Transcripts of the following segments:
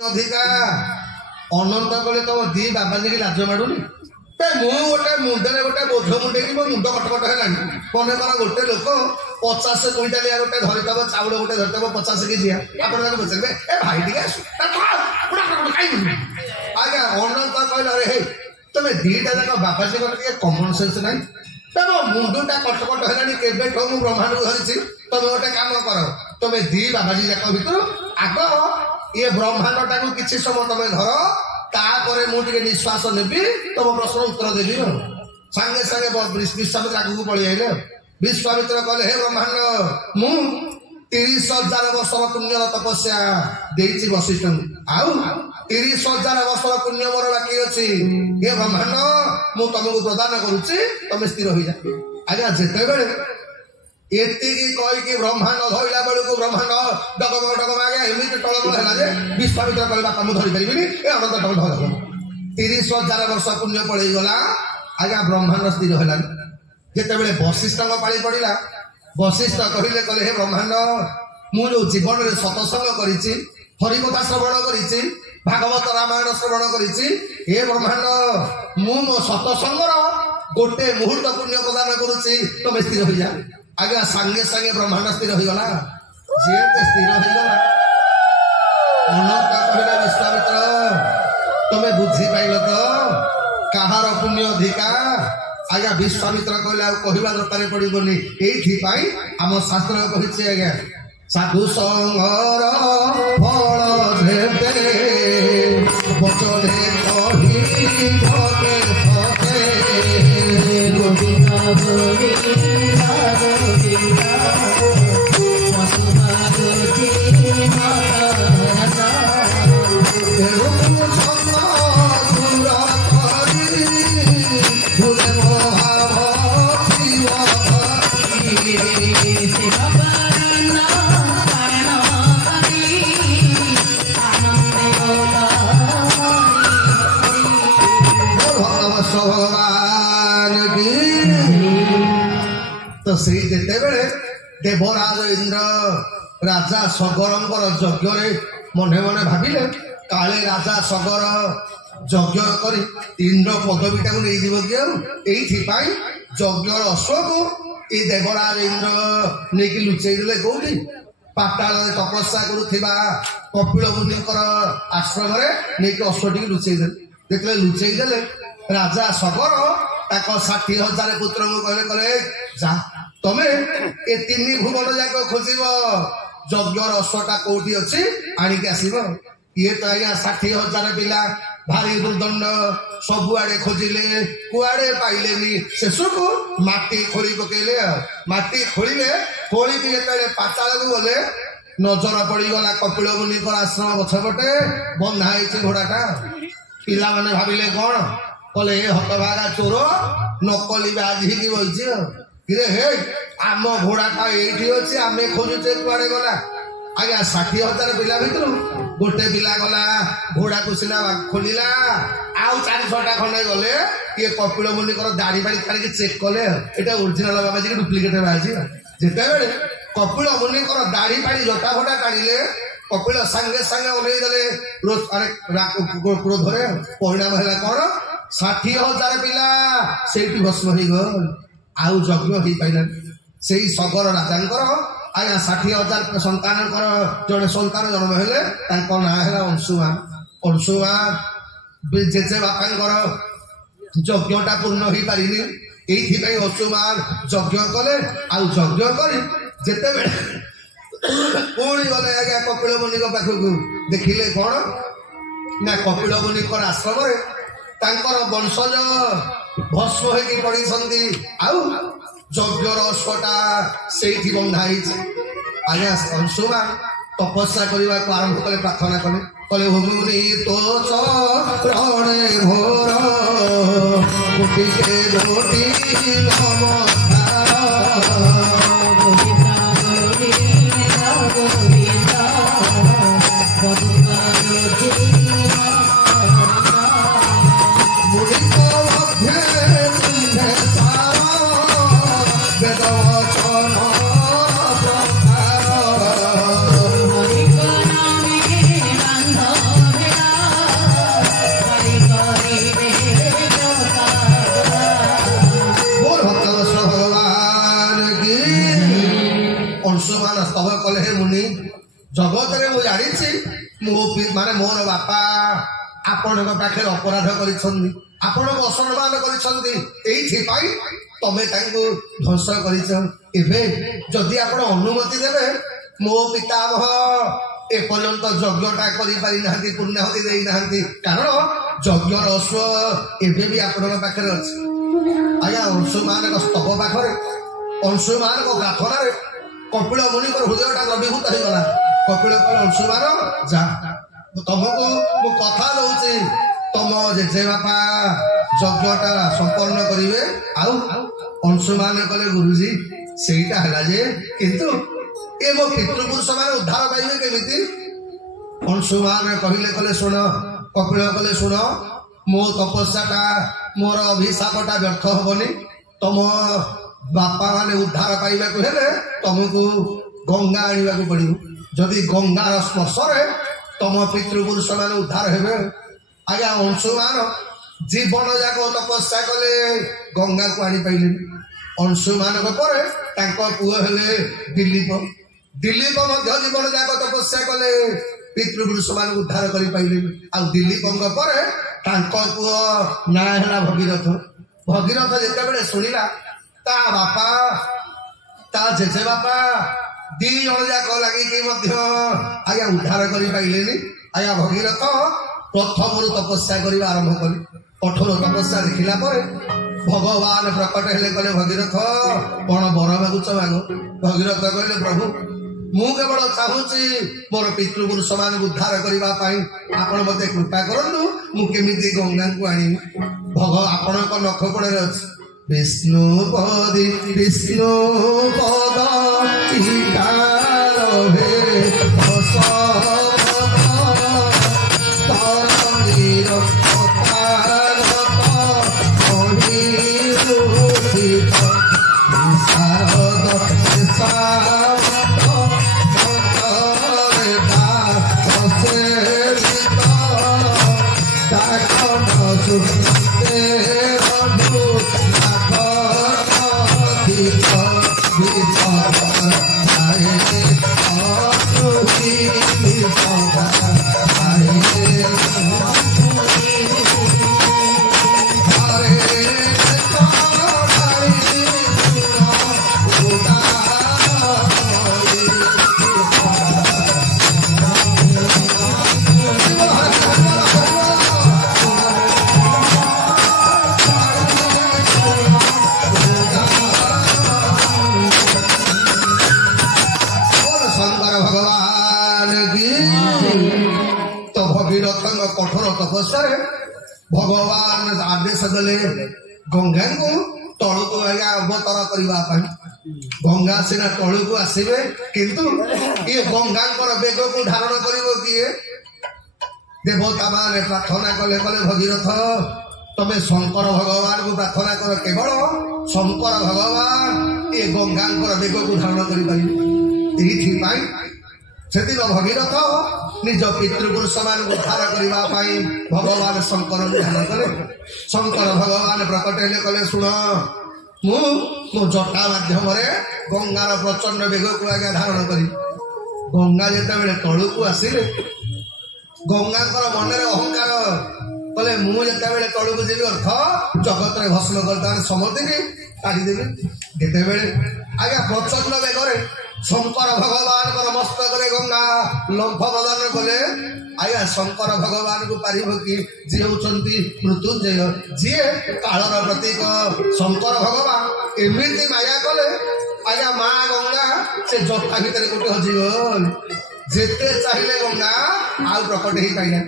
ଅଧିକା ଅନନ୍ତ କଲେ ତମ ଦି ବାବାଜୀ କି ଲାଜ ମାଡୁନି। ମୁଁ ଗୋଟେ ମୁଣ୍ଡରେ ଗୋଟେ ବୋଝ ମୁଣ୍ଡେଇକି ମୋ ମୁଣ୍ଡ କଟକଟ ହେଲାଣି। ମନେକର ଗୋଟେ ଲୋକ 50 କୁଇଣ୍ଟାଲିଆ ଗୋଟେ ଧରିଥବ, ଚାଉଳ ଗୋଟେ ଧରିଥବ 50 କେଜିଆ, ଆପଣ ତାକୁ ପଚାରିବେ ଏ ଭାଇ ଟିକେ ଆସୁ ଆଜ୍ଞା ଅନନ୍ତ କହିଲେ ଆରେ ହେ ତମେ ଦିଟା ଯାକ ବାବାଜୀଙ୍କର ଟିକେ କମନ ସେନ୍ସ ନାହିଁ। ତମ ମୁଣ୍ଡଟା କଟକଟ ହେଲାଣି କେବେଠୁ ମୁଁ ବ୍ରହ୍ମାଣ୍ଡକୁ ଧରିଛି। ତମେ ଗୋଟେ କାମ କର, ତମେ ଦି ବାବାଜୀ ଯାକ ଭିତରୁ ଆଗ ଇଏ ବ୍ରହ୍ମାଣ୍ଡ ଟାକୁ କିଛି ସମୟ ତମେ ଧର, ତାପରେ ମୁଁ ଟିକେ ନିଶ୍ୱାସ ନେବି, ତମ ପ୍ରଶ୍ନ ଉତ୍ତର ଦେବି। ଆଉ ସାଙ୍ଗେ ସାଙ୍ଗେ ବିଶ୍ୱାମିତ୍ର ଆଗକୁ ପଳେଇ ଆଇଲେ। ବିଶ୍ୱାମିତ୍ର କହିଲେ ହେ ବ୍ରହ୍ମାଣ୍ଡ, ମୁଁ 30,000 ବର୍ଷର ପୁଣ୍ୟର ତପସ୍ୟା ଦେଇଛି ବଶିଷ୍ଠଙ୍କୁ, ଆଉ 30,000 ବର୍ଷର ପୁଣ୍ୟ ମୋର ବାକି ଅଛି। ହେ ବ୍ରହ୍ମାଣ୍ଡ, ମୁଁ ତମକୁ ପ୍ରଦାନ କରୁଛି, ତମେ ସ୍ଥିର ହେଇଯାଅ। ଆଜ୍ଞା ଯେତେବେଳେ ଏତିକି କହିକି ବ୍ରହ୍ମାଣ୍ଡ ଧରିଲା ବେଳକୁ ବ୍ରହ୍ମାଣ୍ଡ ଡଗମ ଆଜ୍ଞା ଏମିତି ଟଳମଳ ହେଲା ଯେ ବିଶ୍ୱାମିତ୍ର କହିବା ତମକୁ ଧରିପାରିବିନି, ଏ ଅନନ୍ତ ତମ ଧର। 30,000 ବର୍ଷ ପୁଣ୍ୟ ପଳେଇଗଲା। ଆଜ୍ଞା ବ୍ରହ୍ମାଣ୍ଡ ସ୍ଥିର ହେଲାନି। ଯେତେବେଳେ ବଶିଷ୍ଠଙ୍କ ପାଳି ପଡିଲା, ବଶିଷ୍ଠ କହିଲେ ହେ ବ୍ରହ୍ମାଣ୍ଡ, ମୁଁ ଯୋଉ ଜୀବନରେ ସତସଙ୍ଗ କରିଛି, ହରିକଥା ଶ୍ରବଣ କରିଛି, ଭାଗବତ ରାମାୟଣ ଶ୍ରବଣ କରିଛି, ହେ ବ୍ରହ୍ମାଣ୍ଡ ମୁଁ ମୋ ସତସଙ୍ଗର ଗୋଟେ ମୁହୂର୍ତ୍ତ ପୁଣ୍ୟ ପ୍ରଦାନ କରୁଛି, ତମେ ସ୍ଥିର ହେଇଯା। ଆଜ୍ଞା ସାଙ୍ଗେ ସାଙ୍ଗେ ବ୍ରହ୍ମାଣ୍ଡ ସ୍ଥିର ହେଇଗଲା। ଯେତେ ସ୍ଥିର ହେଇଗଲା ଅନନ୍ତ କହିଲେ ବିଶ୍ୱାମିତ୍ର ତମେ ବୁଝିପାଇଲ ତ କାହାର ପୁଣ୍ୟ ଅଧିକା? ଆଜ୍ଞା ବିଶ୍ୱାମିତ୍ର କହିଲେ ଆଉ କହିବା ଦରକାର ପଡିବନି। ଏଇଥିପାଇଁ ଆମ ଶାସ୍ତ୍ର କହିଛି ଆଜ୍ଞା ସାଧୁ ସଙ୍ଗର ଫଳ ଦେବେ ବଚନେ କହି ଭବେ ଭବେ ଗୋବିନ୍ଦ ଗୋବିନ୍ଦ ଗୋବିନ୍ଦ ସେଇ ଯେତେବେଳେ ଦେବରାଜ ଇନ୍ଦ୍ର ରାଜା ସଗରଙ୍କର ଯଜ୍ଞରେ ମନେ ମନେ ଭାବିଲେ କାଳେ ରାଜା ସଗର ଯଜ୍ଞ କରି ଇନ୍ଦ୍ର ପଦବୀଟାକୁ ନେଇଯିବ କି ଆଉ। ଏଇଥିପାଇଁ ଯଜ୍ଞର ଅଶ୍ୱକୁ ଏଇ ଦେବରାଜ ଇନ୍ଦ୍ର ନେଇକି ଲୁଚେଇ ଦେଲେ। କୋଉଠି? ପାତାଳରେ ତପସ୍ୟା କରୁଥିବା କପିଳ ମୁନିଙ୍କର ଆଶ୍ରମରେ ନେଇକି ଅଶ୍ୱଟିକି ଲୁଚେଇ ଦେଲେ। ଯେତେବେଳେ ଲୁଚେଇ ଦେଲେ ରାଜା ସଗର ତାଙ୍କ 60,000 ପୁତ୍ରଙ୍କୁ କହିଲେ ଯା ତମେ ଏ 3 ଭୁବନ ଯାକ ଖୋଜିବ, ଯଜ୍ଞର ଅଶ୍ୱଟା କୋଉଠି ଅଛି ଆଣିକି ଆସିବ। ଇଏ ତ ଆଜ୍ଞା 60,000 ପିଲା ଭାରି ଦୁର୍ଦଣ୍ଡ, ସବୁଆଡେ ଖୋଜିଲେ କୁଆଡେ ପାଇଲେନି। ଶେଷକୁ ମାଟି ଖୋଳି ପକେଇଲେ। ଆଉ ମାଟି ଖୋଳିଲେ, ଖୋଳିକି ଯେତେବେଳେ ପାତାଳକୁ ଗଲେ ନଜର ପଡିଗଲା କପିଳ ମୁନିଙ୍କର ଆଶ୍ରମ ପଛପଟେ ବନ୍ଧା ହେଇଛି ଘୋଡାଟା। ପିଲାମାନେ ଭାବିଲେ କଣ? କହିଲେ ଏ ହତଭାଗା ଚୋର ନକଲି ବ୍ୟାଜ ହେଇକି ବଇଛି। କିରେ ହେ ଆମ ଘୋଡାଟା ଏଇଠି ଅଛି, ଆମେ ଖୋଜୁଛେ କୁଆଡେ ଗଲା? ଆଜ୍ଞା 60,000 ପିଲା ଭିତରୁ ଗୋଟେ ପିଲା ଗଲା, ଘୋଡାକୁ ସିନା ଖୋଲିଲା, ଆଉ 4-6ଟା ଖଣ୍ଡେ ଗଲେ ଇଏ କପିଳ ମୁନିଙ୍କର ଦାଢି ବାଡି କାଢିକି ଚେକ୍ କଲେ ଏଟା ଓରିଜିନାଲ ବାବାଜୀ କି ଡୁପ୍ଲିକେଟ ବାବାଜୀ। ଯେତେବେଳେ କପିଳ ମୁନିଙ୍କର ଦାଢି ବାଡି ଜଟା ଫଟା କାଢିଲେ, କପିଳ ସାଙ୍ଗେ ସାଙ୍ଗେ ଓହ୍ଲେଇ ଦେଲେ କ୍ରୋଧରେ। ପରିଣାମ ହେଲା କଣ? 60,000 ପିଲା ସେଇଠି ଭସ୍ମ ହେଇଗଲ, ଆଉ ଯଜ୍ଞ ହେଇପାରିଲାନି। ସେଇ ସଗର ରାଜାଙ୍କର ଆଜ୍ଞା 60,000 ସନ୍ତାନଙ୍କର ଜଣେ ସନ୍ତାନ ଜନ୍ମ ହେଲେ, ତାଙ୍କ ନାଁ ହେଲା ଅଂଶୁମାନ। ଅଂଶୁମାନ ଜେଜେ ବାପାଙ୍କର ଯଜ୍ଞଟା ପୂର୍ଣ୍ଣ ହେଇପାରିନି, ଏଇଥିପାଇଁ ଅଂଶୁମାନ ଯଜ୍ଞ କଲେ। ଆଉ ଯଜ୍ଞ କରି ଯେତେବେଳେ ପୁଣି ଗଲେ ଆଜ୍ଞା କପିଳ ମୁନିଙ୍କ ପାଖକୁ, ଦେଖିଲେ କଣ ନା କପିଳ ମୁନିଙ୍କର ଆଶ୍ରମରେ ତାଙ୍କର ବଂଶଜ ଭସ୍ମ ହେଇକି ପଡିଛନ୍ତି, ଆଉ ଯଜ୍ଞର ଅଶ୍ୱଟା ସେଇଠି ବନ୍ଧା ହେଇଛି। ଆଜ୍ଞା ଅଂଶୁମାନ ତପସ୍ୟା କରିବାକୁ ଆରମ୍ଭ କଲେ, ପ୍ରାର୍ଥନା କଲେ ମୁନି ତୋ ଚରଣେ ଭୋର ଗୋଟିକେ ଗୋଟି ନମସ୍କାର ମାନେ ମୋର ବାପା ଆପଣଙ୍କ ପାଖରେ ଅପରାଧ କରିଛନ୍ତି, ଆପଣଙ୍କୁ ଅସମ୍ମାନ କରିଛନ୍ତି, ଏଇଥିପାଇଁ ତମେ ତାଙ୍କୁ ଧ୍ୱଂସ କରିଛ। ଏବେ ଯଦି ଆପଣ ଅନୁମତି ଦେବେ, ମୋ ପିତାମହ ଏପର୍ଯ୍ୟନ୍ତ ଯଜ୍ଞଟା କରିପାରି ନାହାନ୍ତି, ପୂର୍ଣ୍ଣାହୁତି ଦେଇନାହାନ୍ତି, କାରଣ ଯଜ୍ଞର ଅଶ୍ଵ ଏବେ ବି ଆପଣଙ୍କ ପାଖରେ ଅଛି। ଆଜ୍ଞା, ଅଂଶୁମାନଙ୍କ ସ୍ତବ ପାଖରେ, ଅଂଶୁମାନଙ୍କ ପ୍ରାର୍ଥନାରେ କପିଳ ମୁନିଙ୍କର ହୃଦୟଟା ଦ୍ରବୀଭୂତ ହେଇଗଲା। କପିଳ କହିଲେ, ଅଂଶୁମାନ ଯା, ତମକୁ ମୁଁ କଥା ଦଉଛି, ତମ ଜେଜେବାପା ଯଜ୍ଞଟା ସମ୍ପନ୍ନ କରିବେ। ଆଉ ଅଂଶୁମାନ କଲେ, ଗୁରୁଜୀ ସେଇଟା ହେଲା ଯେ, କିନ୍ତୁ ଏ ମୋ ପିତୃପୁରୁଷ ମାନେ ଉଦ୍ଧାର ପାଇବେ କେମିତି? ଅଂଶୁମାନ କହିଲେ, କଲେ ଶୁଣ, କପିଳ କଲେ ଶୁଣ, ମୋ ତପସ୍ୟାଟା, ମୋର ଅଭିଶାପଟା ବ୍ୟର୍ଥ ହବନି। ତମ ବାପା ମାନେ ଉଦ୍ଧାର ପାଇବାକୁ ହେଲେ ତମକୁ ଗଙ୍ଗା ଆଣିବାକୁ ପଡିବ। ଯଦି ଗଙ୍ଗାର ସ୍ପର୍ଶରେ ତମ ପିତୃପୁରୁଷ ମାନେ ଉଦ୍ଧାର ହେବେ। ଆଜ୍ଞା, ଅଂଶୁମାନ ଜୀବନ ଯାକ ତପସ୍ୟା କଲେ, ଗଙ୍ଗାକୁ ଆଣିପାରିଲେନି। ଅଂଶୁମାନଙ୍କ ପରେ ତାଙ୍କ ପୁଅ ହେଲେ ଦିଲ୍ଲୀପ। ଦିଲ୍ଲୀପ ମଧ୍ୟ ଜୀବନ ଯାକ ତପସ୍ୟା କଲେ, ପିତୃପୁରୁଷ ମାନଙ୍କୁ ଉଦ୍ଧାର କରିପାରିଲେନି। ଆଉ ଦିଲ୍ଲୀପଙ୍କ ପରେ ତାଙ୍କ ପୁଅ ନାଁ ହେଲା ଭଗୀରଥ। ଭଗୀରଥ ଯେତେବେଳେ ଶୁଣିଲା ତା ବାପା, ତା ଜେଜେ ବାପା ଦି ଜଣ ଯାକ ଲାଗିକି ମଧ୍ୟ ଆଜ୍ଞା ଉଦ୍ଧାର କରିପାରିଲେନି। ଆଜ୍ଞା, ଭଗୀରଥ ପ୍ରଥମରୁ ତପସ୍ୟା କରିବା ଆରମ୍ଭ କଲେ। କଠୋର ତପସ୍ୟା ଦେଖିଲା ପରେ ଭଗବାନ ପ୍ରକଟ ହେଲେ, କହିଲେ, ଭଗୀରଥ କଣ ବର ମାଗୁଛ ମାଗ। ଭଗୀରଥ କହିଲେ, ପ୍ରଭୁ ମୁଁ କେବଳ ଚାହୁଁଛି ମୋର ପିତୃପୁରୁଷ ମାନଙ୍କୁ ଉଦ୍ଧାର କରିବା ପାଇଁ ଆପଣ ମତେ କୃପା କରନ୍ତୁ, ମୁଁ କେମିତି ଗଙ୍ଗାଙ୍କୁ ଆଣିବି। ଆପଣଙ୍କ ନଖ କୋଣରେ ଅଛି ବିଷ୍ଣୁ ପଦି ବିଷ୍ଣୁ ପଦ କଠୋର ତପସ୍ୟାରେ ଭଗବାନ ଆଦେଶ ଦେଲେ ଗଙ୍ଗାଙ୍କୁ ତଳକୁ ଆଜ୍ଞା ଅବତର କରିବା ପାଇଁ। ଗଙ୍ଗା ସିନା ତଳକୁ ଆସିବେ, କିନ୍ତୁ ଇଏ ଗଙ୍ଗାଙ୍କର ବେଗକୁ ଧାରଣ କରିବ କିଏ? ଦେବତା ମାନେ ପ୍ରାର୍ଥନା କଲେ, କଲେ ଭଗୀରଥ ତମେ ଶଙ୍କର ଭଗବାନଙ୍କୁ ପ୍ରାର୍ଥନା କର, କେବଳ ଶଙ୍କର ଭଗବାନ ଏ ଗଙ୍ଗାଙ୍କର ବେଗକୁ ଧାରଣ କରିପାରିବେ। ଏଇଥିପାଇଁ ସେଦିନ ଭଗୀରଥ ନିଜ ପିତୃପୁରୁଷ ମାନଙ୍କୁ ଉଦ୍ଧାର କରିବା ପାଇଁ ଭଗବାନ ଶଙ୍କରଙ୍କୁ ଧ୍ୟାନ କଲେ। ଶଙ୍କର ଭଗବାନ ପ୍ରକଟ ହେଲେ, କଲେ ଶୁଣ, ମୁଁ ମୋ ଜଟା ମାଧ୍ୟମରେ ଗଙ୍ଗାର ପ୍ରଚଣ୍ଡ ବେଗକୁ ଆଜ୍ଞା ଧାରଣ କରି। ଗଙ୍ଗା ଯେତେବେଳେ ତଳକୁ ଆସିଲେ, ଗଙ୍ଗାଙ୍କର ମନରେ ଅହଙ୍କାର କଲେ, ମୁଁ ଯେତେବେଳେ ତଳକୁ ଯିବି ଅର୍ଥ ଜଗତରେ ଭସ୍ମ କରିଦେବେ, ସମସ୍ତିକି କାଢିଦେବି। ଯେତେବେଳେ ଆଜ୍ଞା ପ୍ରଚଣ୍ଡ ବେଗରେ ଶଙ୍କର ଭଗବାନଙ୍କର ମସ୍ତକରେ ଗଙ୍ଗା ଲମ୍ଫ ପ୍ରଦାନ କଲେ, ଆଜ୍ଞା ଶଙ୍କର ଭଗବାନଙ୍କୁ ପାରିବ କି? ଯିଏ ହଉଛନ୍ତି ମୃତ୍ୟୁଞ୍ଜୟ, ଯିଏ କାଳର ପ୍ରତୀକ ଶଙ୍କର ଭଗବାନ ଏମିତି ମାୟା କଲେ, ଆଜ୍ଞା ମା ଗଙ୍ଗା ସେ ଜଟା ଭିତରେ ଗୋଟେ ହଜିଗଲ। ଯେତେ ଚାହିଁଲେ ଗଙ୍ଗା ଆଉ ପ୍ରକଟ ହେଇପାରିଲା।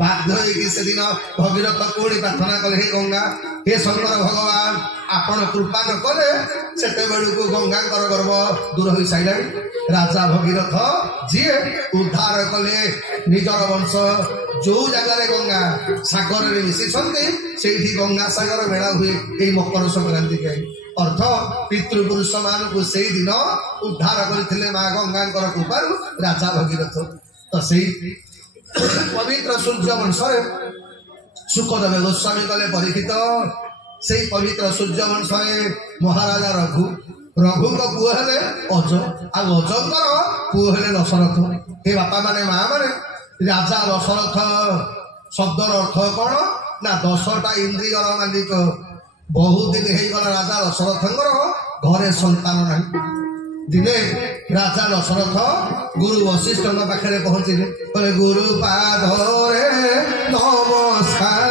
ବାଧ୍ୟ ହେଇକି ସେଦିନ ଭଗୀରଥ ପୁଣି ପ୍ରାର୍ଥନା କଲେ, ହେ ଗଙ୍ଗା, ହେ ଶଙ୍କର ଭଗବାନ, ଆପଣ କୃପା ନ କଲେ ସେତେବେଳକୁ ଗଙ୍ଗାଙ୍କର ଗର୍ବ ଦୂର ହୋଇସାରିଲାଣି। ରାଜା ଭଗୀରଥ ଯିଏ ଉଦ୍ଧାର କଲେ ନିଜର ବଂଶ, ଯୋଉ ଜାଗାରେ ଗଙ୍ଗା ସାଗରରେ ମିଶିଛନ୍ତି ସେଇଠି ଗଙ୍ଗା ସାଗର ମେଳା ହୁଏ ଏଇ ମକର ସଂକ୍ରାନ୍ତି ପାଇଁ। ଅର୍ଥ ପିତୃପୁରୁଷ ମାନଙ୍କୁ ସେଇଦିନ ଉଦ୍ଧାର କରିଥିଲେ ମା ଗଙ୍ଗାଙ୍କର କୃପାରୁ ରାଜା ଭଗୀରଥ। ତ ସେଇ ପବିତ୍ର ସୂର୍ଯ୍ୟ ବଂଶରେ ଶୁକଦେବ ଗୋସ୍ୱାମୀ କଲେ, ପରୀକ୍ଷିତ ସେଇ ପବିତ୍ର ସୂର୍ଯ୍ୟ ବଂଶରେ ମହାରାଜା ରଘୁଙ୍କ ପୁଅ ହେଲେ ଅଜ, ଆଉ ଅଜଙ୍କର ପୁଅ ହେଲେ ଦଶରଥ। ଏ ବାପା ମାନେ ମା ମାନେ ରାଜା ଦଶରଥ ଶବ୍ଦର ଅର୍ଥ କଣ ନା 10ଟା ଇନ୍ଦ୍ରିୟର ମାଲିକ। ବହୁତ ଦିନ ହେଇଗଲା ରାଜା ଦଶରଥଙ୍କର ଘରେ ସନ୍ତାନ ନାହିଁ। ଦିନେ ରାଜା ଦଶରଥ ଗୁରୁ ବଶିଷ୍ଠଙ୍କ ପାଖରେ ପହଞ୍ଚିଲେ, କହିଲେ ଗୁରୁ ପାଦରେ ନମସ୍କାର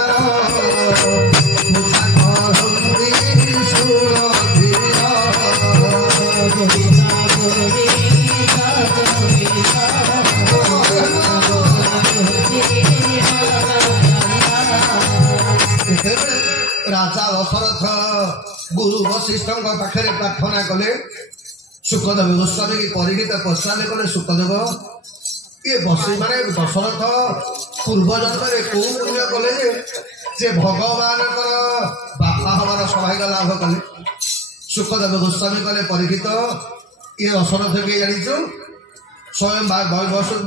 ରାଜା ଦଶରଥ ଗୁରୁ ବଶିଷ୍ଠଙ୍କ ପାଖରେ ପ୍ରାର୍ଥନା କଲେ। ସୁଖଦେବ ଗୋସ୍ୱାମୀ କି ପରୀକ୍ଷିତ ପଚାରିଲେ, କଲେ ସୁଖଦେବ ଇଏ ମାନେ ଦଶରଥ ପୂର୍ବ ଜନ୍ମରେ କୋଉ ପୁଣ୍ୟ କଲେ ଯେ ଭଗବାନଙ୍କର ବାପା ହବାର ସୌଭାଗ୍ୟ ଲାଭ କଲେ? ସୁଖଦେବ ଗୋସ୍ୱାମୀ କଲେ, ପରୀକ୍ଷିତ ଇଏ ଦଶରଥ କିଏ ଜାଣିଛୁ? ସ୍ୱୟଂ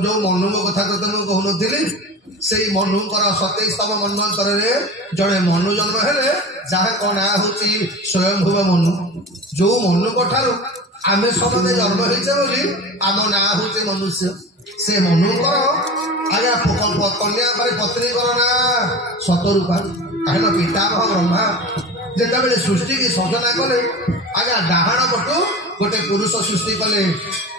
ଯୋଉ ମନୁଙ୍କ କଥା ତତେ ମୁଁ କହୁନଥିଲି, ସେଇ ମନୁଙ୍କର 27ତମ ମନ୍ୱନ୍ତରରେ ଜଣେ ମନୁ ଜନ୍ମ ହେଲେ, ଯାହାଙ୍କ ନାଁ ହଉଛି ସ୍ୱୟଂଭୁବ ମନୁ। ଯୋଉ ମନୁଙ୍କ ଠାରୁ ଆମେ ସମସ୍ତେ ଜନ୍ମ ହେଇଛେ ବୋଲି ଆମ ନାଁ ହଉଛି ମନୁଷ୍ୟ। ସେ ମନୁଙ୍କର ଆଜ୍ଞା କନ୍ୟା ପତ୍ନୀଙ୍କର ନାଁ ଶତରୂପା। କାହିଁକି ପିତାମହ ବ୍ରହ୍ମା ଯେତେବେଳେ ସୃଷ୍ଟି କି ସର୍ଜନା କଲେ, ଆଜ୍ଞା ଡାହାଣ ପଟୁ ଗୋଟେ ପୁରୁଷ ସୃଷ୍ଟି କଲେ,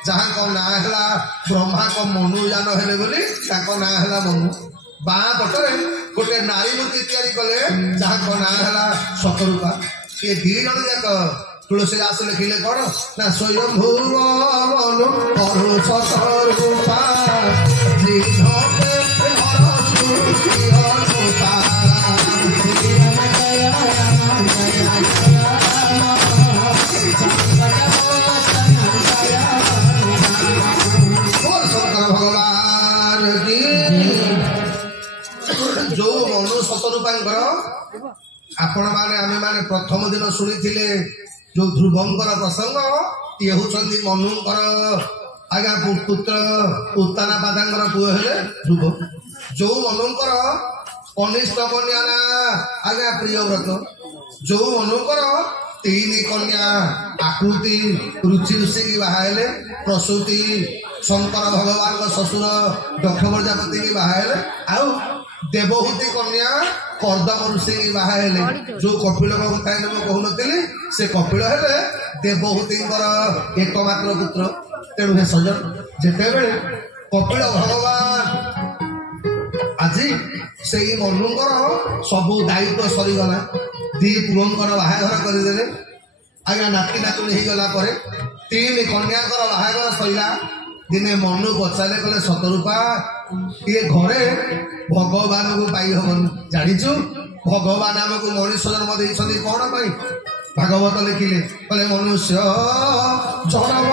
ଯାହାଙ୍କ ନାଁ ହେଲା ବ୍ରହ୍ମାଙ୍କ ମନୁଯାନ ହେଲେ ବୋଲି ତାଙ୍କ ନାଁ ହେଲା ମନୁ। ବାଁ ପଟରେ ଗୋଟେ ନାରୀ ମୂର୍ତ୍ତି ତିଆରି କଲେ, ଯାହାଙ୍କ ନାଁ ହେଲା ଶତରୂପା। ଏ ଦି ଜଣ ଯାକ ତୁଳସୀ ଦାସ ଲେଖିଲେ କଣ ନା ସ୍ୱୟଂଭୁବ ମନୁ ମରୁ ଶତରୂପା ଯୋଉ ମନୁ ଶତରୂପାଙ୍କର ଆପଣ ମାନେ ଆମେ ମାନେ ପ୍ରଥମ ଦିନ ଶୁଣିଥିଲେ ଯୋଉ ଧ୍ରୁବଙ୍କର ପ୍ରସଙ୍ଗ, ଇଏ ହଉଛନ୍ତି ମନୁଙ୍କର ଆଜ୍ଞା ପୁତ୍ର ଉତ୍ତାନାପାଦାଙ୍କର ପୁଅ ହେଲେ ଧ୍ରୁବ। ଯୋଉ ମନୁଙ୍କର କନିଷ୍ଠ କନ୍ୟା ନା ଆଜ୍ଞା ପ୍ରିୟବ୍ରତ। ଯୋଉ ମନୁଙ୍କର 3 କନ୍ୟା ଆକୃତି ରୁଚି ଋଷିକି ବାହା ହେଲେ, ପ୍ରସୂତି ଶଙ୍କର ଭଗବାନଙ୍କ ଶ୍ୱଶୁର ଦକ୍ଷ ପ୍ରଜାପତି କି ବାହା ହେଲେ, ଆଉ ଦେବହୂତି କନ୍ୟା କର୍ଦମ ଋଷିକି ବାହା ହେଲେ। ଯୋଉ କପିଳଙ୍କ କଥା ମୁଁ କହୁନଥିଲି, ସେ କପିଳ ହେଲେ ଦେବହୂତିଙ୍କର ଏକମାତ୍ର ପୁତ୍ର। ତେଣୁ ହେ ସଜନ, ଯେତେବେଳେ କପିଳ ଭଗବାନ ଆଜି ସେଇ ମନୁଙ୍କର ସବୁ ଦାୟିତ୍ୱ ସରିଗଲା, 2 ପୁଅଙ୍କର ବାହାଘର କରିଦେଲେ। ଆଜ୍ଞା ନାତି ନାତୁଣୀ ହେଇଗଲା ପରେ 3 କନ୍ୟାଙ୍କର ବାହାଘର ସରିଲା। ଦିନେ ମନୁ ପଚାରିଲେ, କଲେ ଶତରୂପା ଇଏ ଘରେ ଭଗବାନଙ୍କୁ ପାଇ ହବନି। ଜାଣିଛୁ ଭଗବାନ ଆମକୁ ମଣିଷ ଜନ୍ମ ଦେଇଛନ୍ତି କଣ ପାଇଁ? ଭାଗବତ ଲେଖିଲେ, କହିଲେ ମନୁଷ୍ୟ ଜନ୍ମ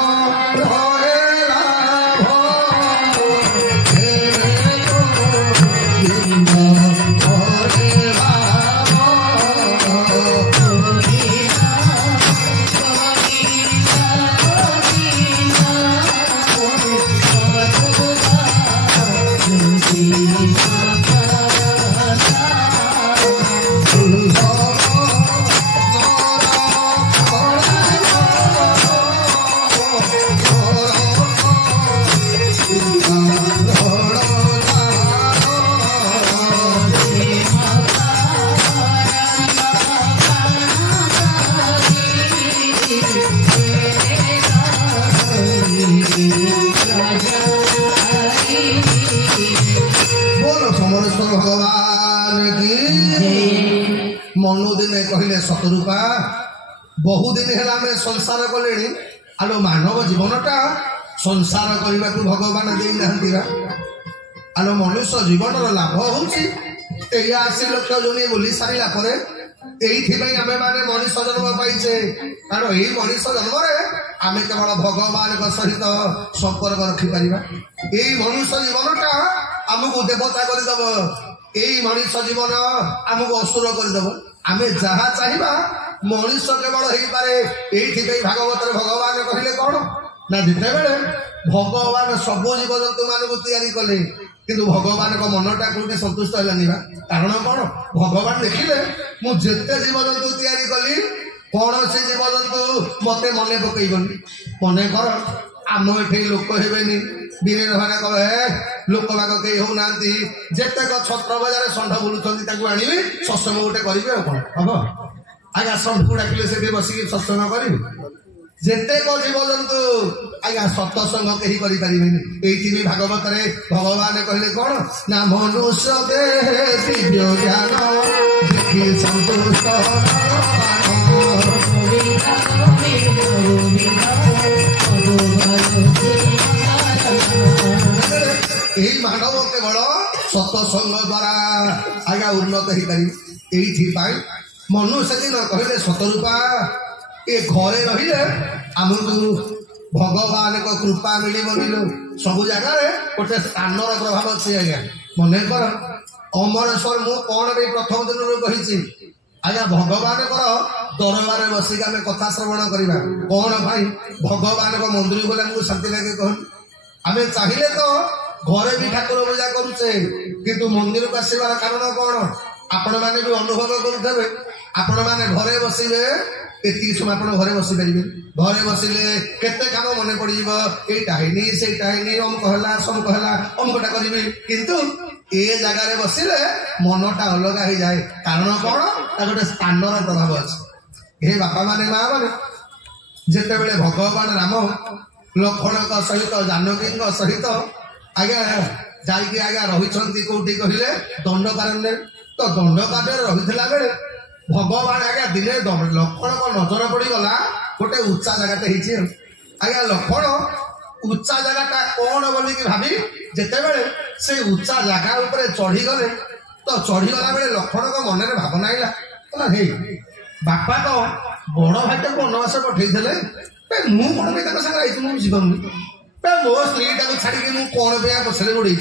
କହିଲେ ଶତରୂପା ବହୁଦିନ ହେଲା ଆମେ ସଂସାର କଲେଣି, ଆଲୋ ମାନବ ଜୀବନଟା ସଂସାର କରିବାକୁ ଭଗବାନ ଦେଇନାହାନ୍ତି ବା। ଆଲୋ ମନୁଷ୍ୟ ଜୀବନର ଲାଭ ହଉଛି ଏଇଆ 80 ଲକ୍ଷ ଜମି ବୁଲି ସାରିଲା ପରେ এইଥିପାଇଁ ଆମେ ମାନେ ମଣିଷ ଜନ୍ମ ପାଇଛେ। କାରଣ ଏଇ ମଣିଷ ଜନ୍ମରେ ଆମେ କେବଳ ଭଗବାନଙ୍କ ସହିତ ସମ୍ପର୍କ ରଖିପାରିବା। ଏଇ ମନୁଷ୍ୟ ଜୀବନଟା ଆମକୁ ଦେବତା କରିଦବ, ଏଇ ମଣିଷ ଜୀବନ ଆମକୁ ଅସୁର କରିଦବ। ଆମେ ଯାହା ଚାହିଁବା ମଣିଷ କେବଳ ହେଇପାରେ। ଏଇଥିପାଇଁ ଭାଗବତରେ ଭଗବାନ କହିଲେ କଣ ନା, ଯେତେବେଳେ ଭଗବାନ ସବୁ ଜୀବଜନ୍ତୁ ମାନଙ୍କୁ ତିଆରି କଲେ, କିନ୍ତୁ ଭଗବାନଙ୍କ ମନଟା କୋଉଠି ସନ୍ତୁଷ୍ଟ ହେଲାନି ବା। କାରଣ କଣ? ଭଗବାନ ଦେଖିଲେ ମୁଁ ଯେତେ ଜୀବଜନ୍ତୁ ତିଆରି କଲି କୌଣସି ଜୀବଜନ୍ତୁ ମତେ ମନେ ପକେଇବନି। ମନେକର आम एठे लोक हेबेनी वीरेन्द्र भागा कहे लोक बाग कई होना जेतेक छत्र बजार षंढ बुलूं आनिबी सत्संग गोटे करेंगे कौन हम आज्ञा षंढ को डाकिले से बसिक सत्संग करेंगे जेतेक जीवजंतु आज्ञा सत्संग कहीं करें भागवत भगवान कहले कौन ना मनुष्य देहे दिव्य ज्ञान देखी संतुष्ट यही मानव केवल सत्संग द्वारा आज्ञा उन्नत हो पार मनुष्य दिन कहले सतरूपा ए घरे रहिले आमको भगवान को कृपा मिल सब जगार गोटे स्थान प्रभाव अच्छे आज्ञा मन कर अमरेश्वर मु कौन भी प्रथम दिन कही आज्ञा भगवान दरबार बसिक आम कथा श्रवण करवा कौन भाई भगवान को मंदिर गले आमको शांति लगे कह आम चाहिए तो घरे भी ठाकुर पूजा करुचे किंतु मंदिर को आसबार कारण कौन आपण मैंने भी अनुभव करुवे आपण मैंने घरे बसवे एति समय आप घरे बसी पारे घरे बसिले केते काम मन पड़ यहीटा है अमुक है समुक है अमुकटा करी किंतु ए जगार बसिले मनटा अलग हो जाए कारण कौन गोटे स्थान प्रभाव अच्छे ये बापा माने माँ मैंने जिते बड़े भगवान राम लक्ष्मण सहित जानकी सहित आज्ञा जाइए आज्ञा रही कौटी कहले दंडकारण्य तो दंडकारण्य रही बेले भगवान आज्ञा दिने लक्ष्मण को नजर पड़गला गोटे उच्चा जगह आज्ञा लक्ष्मण उच्चा जगह कौन बोलिक भाभी जिते से उच्चा जगह उपर चढ़ीगले तो चढ़ीगला बेले लक्ष्मण को मन में भावना आईला हे बापा तो बड़ भाई को वनवास पठे मु कौन भी सागर बुझीपारूनी मो स्त्री टाक छाड़ी मुझे कौन पे पछे गोड़े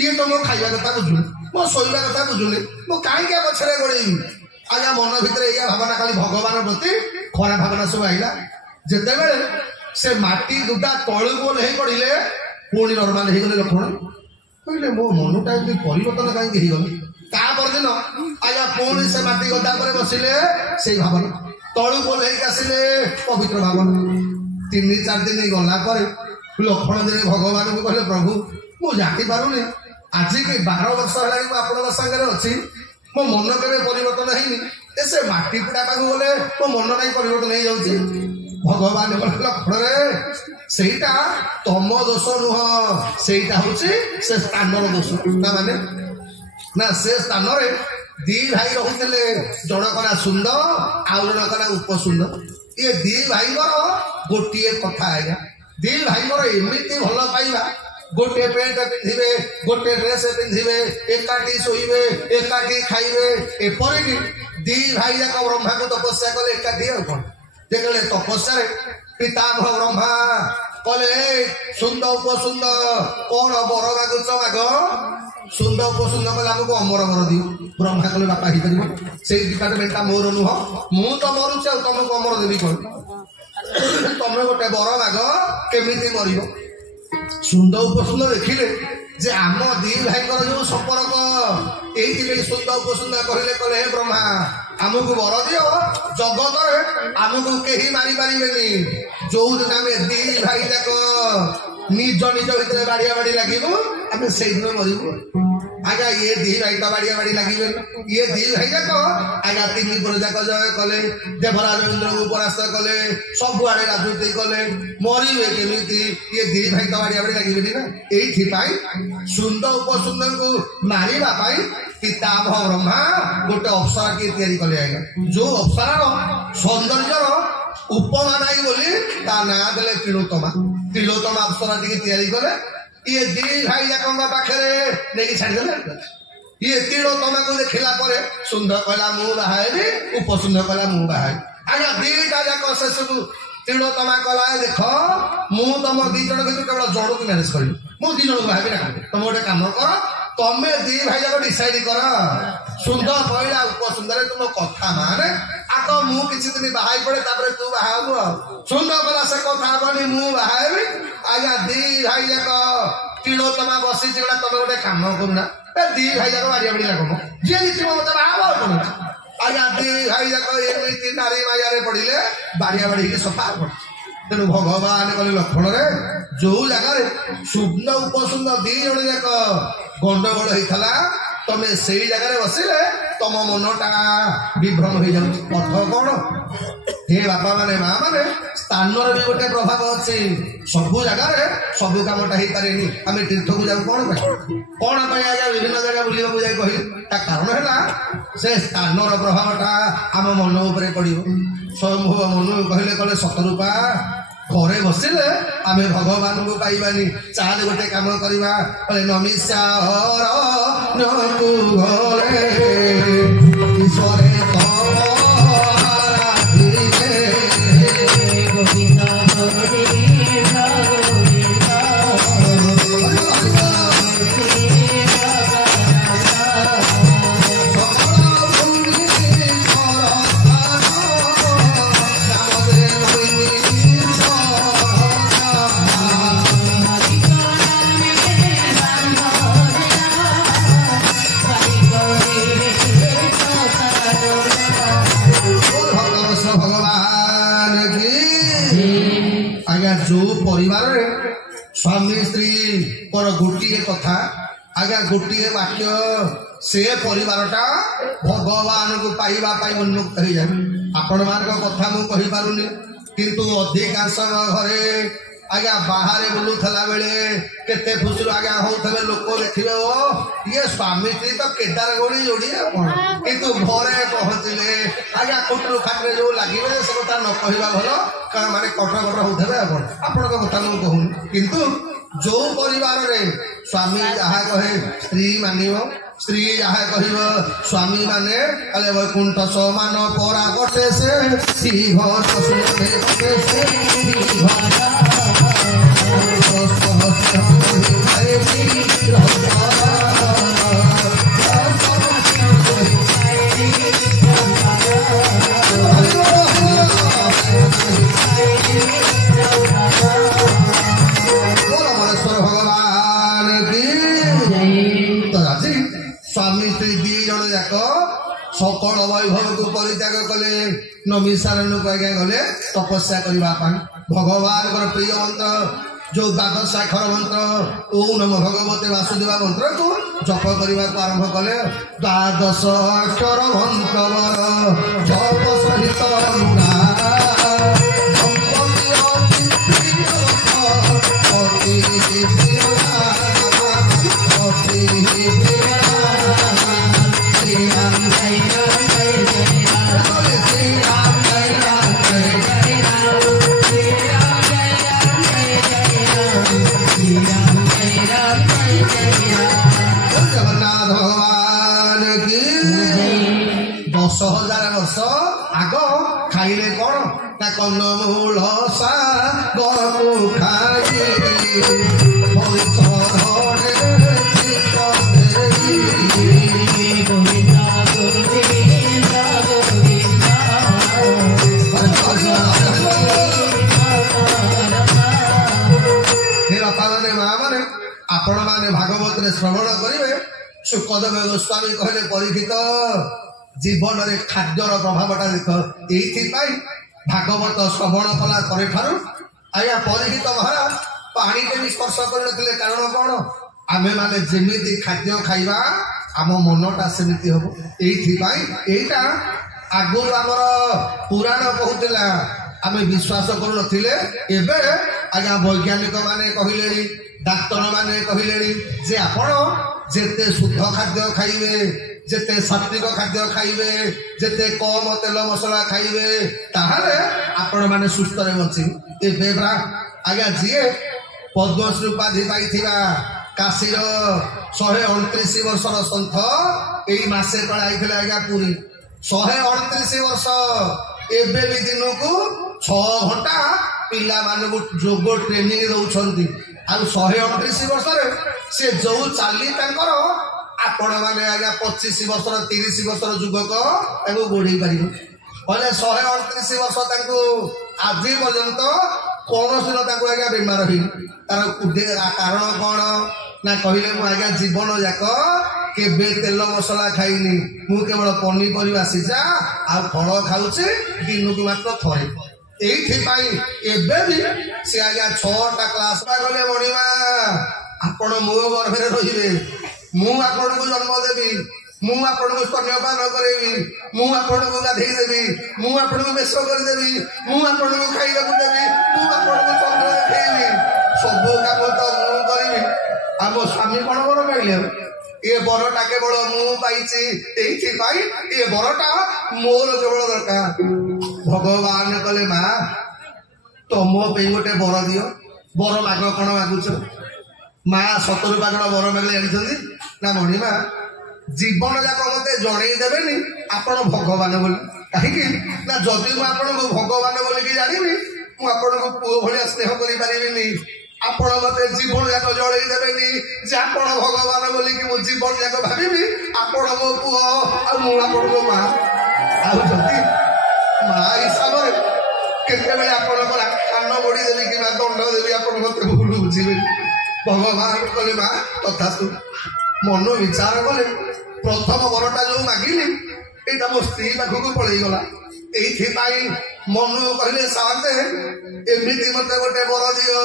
ये तो मो खाଇବା कथा बुझुनी मो शोवा कथा बुझुनी मो कहीं पछे गोड़ेबी आज्ञा मन भितर या भावना खाली भगवान प्रति खराब भावना सब आईला जिते बेले से माटी दुटा तलू गोल हो पड़े पुणी नर्माल हो गले लक्ष्मण कहले मो मनटा परिवर्तन कहीं गल दिन आज्ञा पुणी से माटी गदा पर बसिले से भावना तलू गोल आसिले पवित्र भावना 3-4 दिन गला लक्ष्मण दिन भगवान को कहले प्रभु मु जाति पारुनी आज के 12 वर्ष है आप सागर अच्छी मो मन के परिवर्तन है से माटी पिड़ा पाक गले मो मन नहीं परिवर्तन हो जाऊँगी भगवान कहले लक्ष्मण रे सेटा तम दोष नुह सेटा हूँ से स्थान दोष ना माने ना से स्थान दी भाई रहुते जनकना सुंदर आउ जनकना उपसुंदर ये दी भाई गोटे कथा आज्ञा दी भाई एमती भल पाइबा गोटे पेंट पिंधे गोटे ड्रेस पिंधे एकाठी शोबे एकाठी खाइबे एपरिक दी भाई जाक ब्रह्मा को तपस्या कले एकाठी कौन देखले तपस्या पितामह ब्रह्मा कले सुंदर उपसुंदर कौन बर मागुच माग सुंदर उपसुंदर कले आमको अमर बर दियो ब्रह्मा कले बापा ही पार से डिपार्टमेंटा मोर नुह मु तो मरुचे तुमको अमर देवी कौन तमें गोटे बर माग केमिति मर सुंदर उपसुंदर देखिले जे आम दी भाई जो संपर्क ये सुंदर उपसुंदर कहले कले हे ब्रह्मा आमको बर दियो जगत आमको कहीं मारी पारे जो दिन आम दी भाई जाक निज निज भितर बाड़िया बाड़ी लगे आम से दिन मरबू आज्ञा ये दी भाई तो बाड़िया बाड़ी लगे ये दी भाई जाक आज्ञा 3 दिन जाक जय कले देवराज इंद्र को परास्त कले सब आड़े राजनीति कले मरवे केमी ये दी भाई तो बाड़िया बाड़ी लगे ना ये सुंदर उपसुंदर को मारे पितामह ब्रह्मा गोटे अप्सरा किए तैयारी कले आज्ञा जो अप्सरार सौंदर्य उपमा नाई बोली ता ना देले तिलोत्तमा अप्सरा टी तैयारी कले ये दी भाई जाक पाखे नहीं छाड़देले ये तिलोत्तमा को देखला सुंदर कहला मु बाहाबी उपसुंदर कहला मु बाहाबी आज्ञा दीटा जाक से सब तिलोत्तमा कहला देख मु तुम 2 जन भर केवल जड़ को मैनेज कर मु 2 जन बाहाबी ना तुम गोटे कम कर तमें दी भाई जाक डिसाइड कर सुंदर कहला उपसुंदर तुम कथा माने आ तो मु किसी दिन बाहाई पड़े तू बाहाबू सुंदर कहला से कथा बनी मु बाहाबी आज्ञा दी भाई जाक तिलोत्तमा बसी तुम गोटे कम करूना दी भाई जाक बाड़िया बाड़ी लगम जी जीत मत बाहा आज्ञा दी भाई जाक एमती नारी माया पड़े बाड़िया बाड़ी सफा पड़ तेणु भगवान कहले लक्षण रे जो जगार शुद्ध उपशुद्ध दी जन जाक गंडगोल होता तमें से जगार बसिले तुम मनटा विभ्रम हो जाऊँ अर्थ कौन हे बापा माने माँ माने स्थान भी गोटे प्रभाव अच्छे सबू जगार सबू कामटा हो पारे आम तीर्थ को जाऊ कौन कौन आज्ञा विभिन्न जगह बुला जाए कह कारण है से स्थान प्रभावटा आम मन उपर पड़ो स्वयंभुव मनु कहले कहले सतरूपा घरे बसिले आम भगवान को पाइबानी चाल गोटे काम करवा नमिषा घरे ईश्वरे जो परिवार स्वामी स्त्री पर गोटे कथा आज्ञा गोटे वाक्य से परिवारटा भगवान को पाइबा उन्मुक्त हो जाए आपण मान कथा मु कहि पारुनी किंतु अधिकांश घरे आज्ञा बाहर बुलूला बेले केते खुशी आज्ञा होते लोक देखिए ओ ये स्वामी स्त्री तो केदार गोड़ी जोड़ी किंतु घरे पहुँचले आज्ञा कुटरू खाटे जो लगे से कथा न कहवा भल माने कटर कटर होते आपण कथा मुझे कहूनी किंतु जो परिवार रे स्वामी जहा कहे स्त्री मानिव स्त्री जहा कह स्वामी माने अले वैकुंठ समान परा कटे से भगवान की तो राजी स्वामी स्त्री दी जन जाक सकल वैभव को परित्याग कले नमिषारण्य को आज्ञा गले तपस्या करने भगवान प्रिय मंत्र जो द्वादशाक्षर मंत्र ओम नमो भगवते वासुदेवा मंत्र को जप करने को आरंभ कले द्वादश अक्षर मंत्र जप सहित जगन्नाथ भगवान की 10,000 वर्ष आग खाइले कौन ना कंदमूल खाई आपण मैंने भागवत श्रवण करेंगे सुखदेव गोस्वामी कहले परीक्षित जीवन में खाद्यर प्रभावटा देख ये भागवत श्रवण कला आज्ञा परीक्षित महाराज पानी के भी स्पर्श करते कारण कौन आमे माने जेमिति खाद्य खाइबा आम मनटा सेमिति हम यहीटा आगुरी आमर पुराण कहूला आमे विश्वास करूँ आज्ञा वैज्ञानिक माने कहले डाक्तर माने कहले जे आपण जेते शुद्ध खाद्य खाइबे जेते सात्विक खाद्य खाइबे जेते कम तेल मसला खाइबे ताहाले आपण माने सुस्थ रे बंची ए आज्ञा जीए पद्मश्री उपाधि पाई काशीर 129 वर्षर सन्थ यही मासे तले आइथिले आज्ञा पुरी 129 वर्ष एबे भी दिन को 6 घंटा पिला मानू जोग ट्रेनिंग दौरान आ 129 वर्ष से जो चाली आपण मैंने आज्ञा 25 वर्षर 30 वर्षर युवक गोड़े पारे 129 वर्ष आज पर्यंत कौन आज्ञा बेमार हुई तार कारण कौन ना कहले मुझे जीवन जाक केबे तेल मसला खाइनी मु केवल पनीपरिया सीझा आ फल खाऊचे दिन को मात्र थरे এইଥିପାଇଁ ଏବେ ବି ସେ ଆଜ୍ଞା 6ଟା କ୍ଲାସ ଗଲେ ମଣିମା ଆପଣ ମୋ ଗର୍ଭରେ ରହିବେ, ମୁଁ ଆପଣଙ୍କୁ ଜନ୍ମ ଦେବି, ମୁଁ ଆପଣଙ୍କୁ ସ୍ତନ୍ୟପାନ କରେଇବି, ମୁଁ ଆପଣଙ୍କୁ ଗାଧେଇ ଦେବି, ମୁଁ ଆପଣଙ୍କୁ ବେଶ କରିଦେବି, ମୁଁ ଆପଣଙ୍କୁ ଖାଇବାକୁ ଦେବି, ମୁଁ ଆପଣଙ୍କୁ ଚନ୍ଦ୍ର ଦେଖେଇବି, ସବୁ କାମ ତ ମୁଁ କରିବି। ଆମ ସ୍ୱାମୀ କଣ ବର ପାଇଲେ? ଏ ବରଟା କେବଳ ମୁଁ ପାଇଛି, ଏଇଥିପାଇଁ ଏ ବରଟା ମୋର କେବଳ ଦରକାର। ଭଗବାନ କଲେ ମା ତମ ପାଇଁ ଗୋଟେ ବର ଦିଅ। ବର ମାଗ କଣ ମାଗୁଛ? ମା 70 ପାଗଳ ବର ମାଗିଲେ ଜାଣିଛନ୍ତି ନା ମଣିମା ଜୀବନ ଯାକ ମତେ ଜଣେଇ ଦେବେନି ଆପଣ ଭଗବାନ ବୋଲି। କାହିଁକି ନା ଯଦି ମୁଁ ଆପଣଙ୍କୁ ଭଗବାନ ବୋଲିକି ଜାଣିବି ମୁଁ ଆପଣଙ୍କୁ ପୁଅ ଭଳିଆ ସ୍ନେହ କରିପାରିବିନି। ଆପଣ ମତେ ଜୀବନ ଯାକ ଜଣେଇ ଦେବେନି ଯେ ଆପଣ ଭଗବାନ ବୋଲିକି ମୁଁ ଜୀବନ ଯାକ ଭାବିବି ଆପଣ ମୋ ପୁଅ ଆଉ ମୁଁ ଆପଣଙ୍କ ମା। ଆଉ ଯଦି ମା ହିସାବରେ କେତେବେଳେ ଆପଣଙ୍କର କାନ ମୋଡ଼ି ଦେବି କିମ୍ବା ଦଣ୍ଡ ଦେବି ଆପଣ ମତେ ଭୁଲ ବୁଝିବେ। ଭଗବାନ କଲେ ମା ତଥାସ୍ତୁ। ମନ ବିଚାର କଲେ ପ୍ରଥମ ବରଟା ଯୋଉ ମାଗିଲି ଏଇଟା ମୋ ସ୍ତ୍ରୀ ପାଖକୁ ପଳେଇଗଲା। ଏଇଥିପାଇଁ ମନୁ କହିଲେ ସାନ୍ତେ ଏମିତି ମତେ ଗୋଟେ ବର ଦିଅ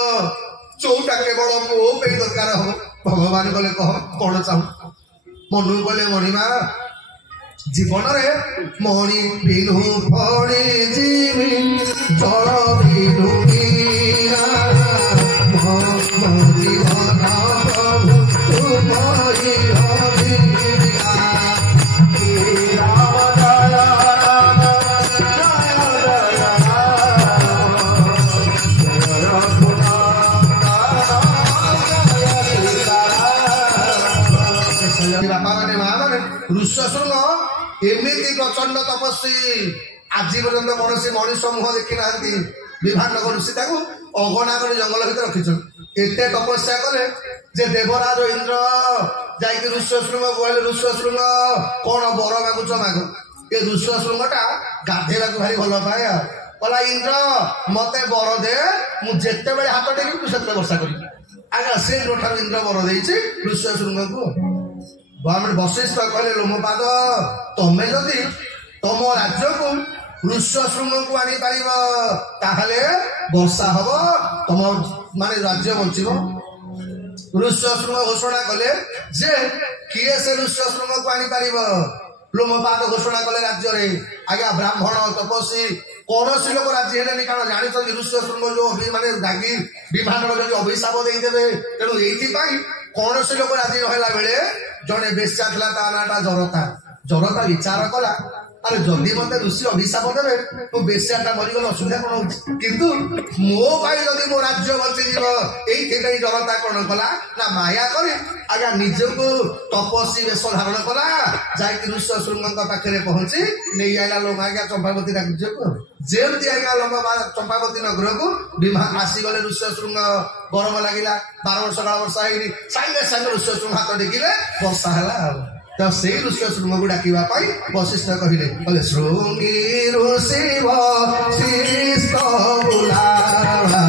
ଯୋଉଟା କେବଳ ମୋ ପାଇଁ ଦରକାର ହବ। ଭଗବାନ କଲେ କହ କଣ ଚାହୁଁ? ମନୁ କହିଲେ ମଣିମା ଜୀବନରେ ମଣି ବିନୁ ଫଣି ଯିବି ଜଳ ବିନୁ ଜୀବନ ପ୍ରଭୁ ତୁମରି ଅଭିନୀତା। ବାପାମାନେ ମା ମାନେ ଋଷ୍ୟଶୃଙ୍ଗ ଏମିତି ପ୍ରଚଣ୍ଡ ତପସ୍ୱୀ ଆଜି ପର୍ଯ୍ୟନ୍ତ କୌଣସି ମଣିଷ ମୁହଁ ଦେଖି ନାହାନ୍ତି। ବିଭାଣ୍ଡକ ଋଷି ତାକୁ ଅଗଣା କରି ଜଙ୍ଗଲ ଭିତରେ ରଖିଛନ୍ତି। ଏତେ ତପସ୍ୟା କଲେ ଯେ ଦେବରାଜ ଇନ୍ଦ୍ର ଯାଇକି ଋଷ୍ୟଶୃଙ୍ଗ କହିଲେ ଋଷ୍ୟଶୃଙ୍ଗ କଣ ବର ମାଗୁଛ ମାଗ। ଏ ଋଷ୍ୟଶୃଙ୍ଗଟା ଗାଧେଇବାକୁ ଭାରି ଭଲ ପାଏ। ଆଉ କହିଲା ଇନ୍ଦ୍ର ମତେ ବର ଦେ ମୁଁ ଯେତେବେଳେ ହାତ ଟେକିବି ତୁ ସେତେବେଳେ ବର୍ଷା କରିବି। ଆଜ୍ଞା ସେ ଯୋଉଠାରୁ ଇନ୍ଦ୍ର ବର ଦେଇଛି ଋଷ୍ୟଶୃଙ୍ଗକୁ। ବଶିଷ୍ଠ କହିଲେ ଲୋମପାଦ ତମେ ଯଦି ତମ ରାଜ୍ୟକୁ ଋଷ୍ୟଶୃଙ୍ଗକୁ ଆଣିପାରିବ ତାହେଲେ ବର୍ଷା ହବ, ତମ ମାନେ ରାଜ୍ୟ ବଞ୍ଚିବ। ଋଷ୍ୟଶୃଙ୍ଗ ଘୋଷଣା କଲେ ଯେ କିଏ ସେ ଋଷ୍ୟଶୃଙ୍ଗକୁ ଆଣିପାରିବ? ଲୋମପାଦ ଘୋଷଣା କଲେ ରାଜ୍ୟରେ। ଆଜ୍ଞା ବ୍ରାହ୍ମଣ ତପସ୍ୱୀ କୌଣସି ଲୋକ ରାଜି ହେଲେନି, କାରଣ ଜାଣିଛନ୍ତି ଋଷ୍ୟଶୃଙ୍ଗ ଯୋଉ ମାନେ ରାଗି ବିଭାଣ୍ଡକ ଯଦି ଅଭିଶାପ ଦେଇଦେବେ। ତେଣୁ ଏଇଥିପାଇଁ କୌଣସି ଲୋକ ରାଜି ନହେଲା ବେଳେ ଜଣେ ବେଶ୍ୟା ଥିଲା ତା ନାଁଟା ଜରତା। ଜରତା ବିଚାର କଲା ଆରେ ଯଦି ମତେ ଋଷି ଅଭିଶାପ ଦେବେ ମୁଁ ବେଶ୍ୟାଟା ମରିଗଲେ ଅସୁବିଧା କଣ ହଉଛି, କିନ୍ତୁ ମୋ ପାଇଁ ଯଦି ମୋ ରାଜ୍ୟ ବଞ୍ଚିଯିବ। ଏଇଥିପାଇଁ ଜନତା କଣ କଲା ନା ମାୟା କରି ଆଜ୍ଞା ନିଜକୁ ତପସ୍ୱୀ ବେଶ ଧାରଣ କଲା। ଯାଇକି ଋଷ୍ୟଶୃଙ୍ଗଙ୍କ ପାଖରେ ପହଞ୍ଚି ନେଇ ଆଇଲା ଲୋମ ଆଜ୍ଞା ଚମ୍ପାବତୀ ରାଜ୍ୟକୁ। ଯେମିତି ଆଜ୍ଞା ଲମ୍ବା ଚମ୍ପାବତୀ ନଗରକୁ ଆସିଗଲେ ଋଷ୍ୟଶୃଙ୍ଗ। ଗରମ ଲାଗିଲା, 12 ବର୍ଷ କାଳ ବର୍ଷା ହେଇନି, ସାଙ୍ଗେ ସାଙ୍ଗେ ଋଷ୍ୟଶୃଙ୍ଗ ହାତ ଟେକିଲେ ବର୍ଷା ହେଲା। ଆଉ ତ ସେଇ ଋଷ୍ୟଶୃଙ୍ଗକୁ ଡାକିବା ପାଇଁ ବଶିଷ୍ଠ କହିଲେ ଶୃଙ୍ଗି ଋଷିବ ଶିଷ୍ଟ ବୁଲାବା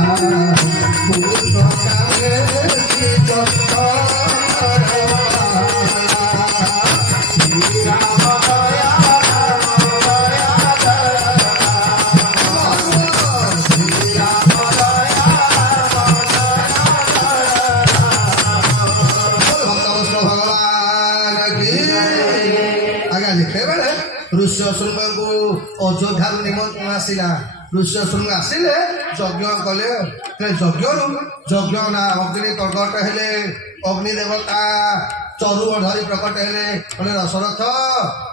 ଋଷ୍ୟଶୃଙ୍ଗଙ୍କୁ ଅଯୋଧ୍ୟାରୁ ନିମନ୍ତ୍ରଣ ଆସିଲା। ଋଷ୍ୟଶୃଙ୍ଗ ଆସିଲେ ଯଜ୍ଞ କଲେ। ଯଜ୍ଞରୁ ଯଜ୍ଞ ନା ଅଗ୍ନି ପ୍ରକଟ ହେଲେ। ଅଗ୍ନି ଦେବତା ଚରୁ ଧରି ପ୍ରକଟ ହେଲେ। କହିଲେ ଦଶରଥ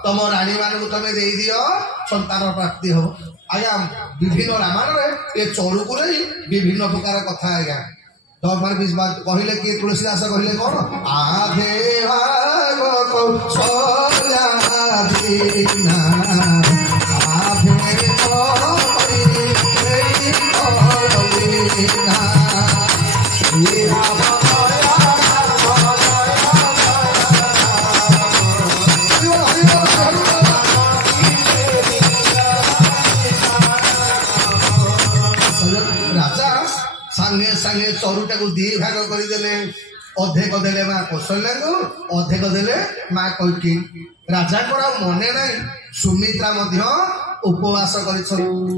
ତମ ରାଣୀ ମାନଙ୍କୁ ତମେ ଦେଇଦିଅ ସନ୍ତାନ ପ୍ରାପ୍ତି ହବ। ଆଜ୍ଞା ବିଭିନ୍ନ ରାମାୟଣରେ ଏ ଚରୁକୁ ନେଇ ବିଭିନ୍ନ ପ୍ରକାର କଥା ଆଜ୍ଞା କହିଲେ। କିଏ ତୁଳସୀ ଦାସ କହିଲେ କଣ ଆଧେ ଭାଗ କୌଶଲ୍ୟା ଦୀନା ରାଜା ସାଙ୍ଗେ ସାଙ୍ଗେ ଚରୁଟାକୁ 2 ଭାଗ କରିଦେଲେ। ଅଧେକ ଦେଲେ ମା କୌଶଲ୍ୟାଙ୍କୁ, ଅଧେକ ଦେଲେ ମା କୈକେୟୀ। ରାଜାଙ୍କର ଆଉ ମନେ ନାହିଁ ସୁମିତ୍ରା ମଧ୍ୟ उपवास कर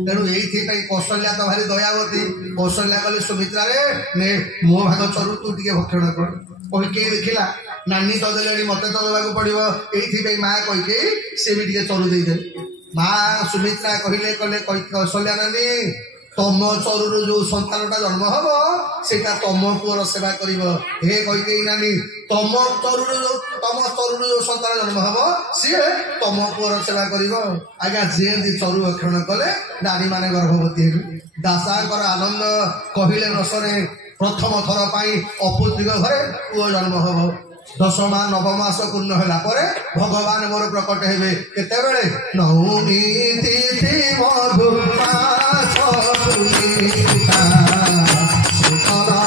तेणु ये कौशल्या तो भारी दयावती कौशल्या कहले सुमित्रा रे ने मो भाग चरु तू टे भक्षण कर कही देखला नानी तो देले मत तो देवाक पड़ो ये माँ कही सी भी टे चरु दे माँ सुमित्रा कहले कहले कौशल्या नानी तम चरु जो संतानटा जन्म हम सेटा तम पुअर सेवा कर हे कही नानी तम चरु जो संतान जन्म हम सी तम पुअर सेवा कर आज्ञा जी चरु भक्षण कले नारी माने गर्भवती हे दासांकर आनंद कहले न सरे प्रथम थर पाई अपुत्रिक घरे पुओ जन्म हम 10 मास 9 मास पूर्ण होला परे भगवान मोर प्रकट हेबे केतेबेले नौमी तिथि मधु मास पुनीता सुतला